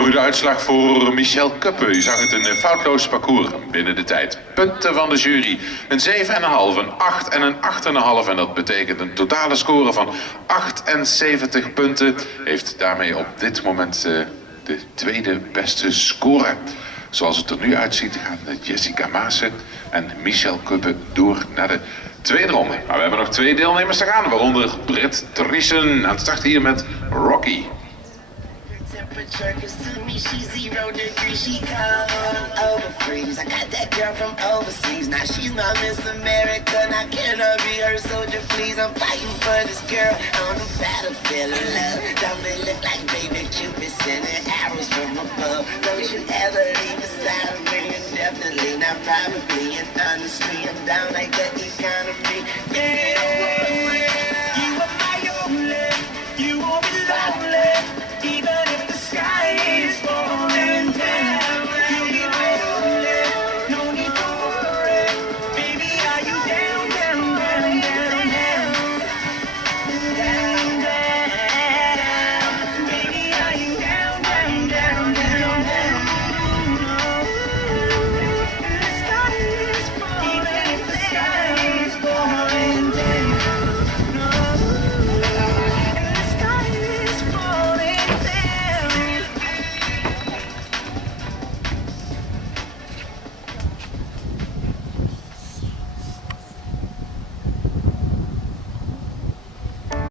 Voor de uitslag voor Michel Kuppen. U zag het een foutloos parcours binnen de tijd. Punten van de jury. Een 7,5, een 8 en een 8,5. En dat betekent een totale score van 78 punten. Heeft daarmee op dit moment de tweede beste score. Zoals het er nu uitziet gaan Jessica Maassen en Michel Kuppen door naar de tweede ronde. Maar we hebben nog 2 deelnemers te gaan, waaronder Britt Driessen. Aan het start hier met Rocky. Temperature, cause to me she's 0 degrees, she cold over freeze. I got that girl from overseas, now she's my Miss America. Now can I be her soldier, please? I'm fighting for this girl on the battlefield of love. Don't it look like baby Cupid sending arrows from above? Don't you ever leave the side of me, indefinitely, not probably, and honestly, I'm down like the economy. Yeah.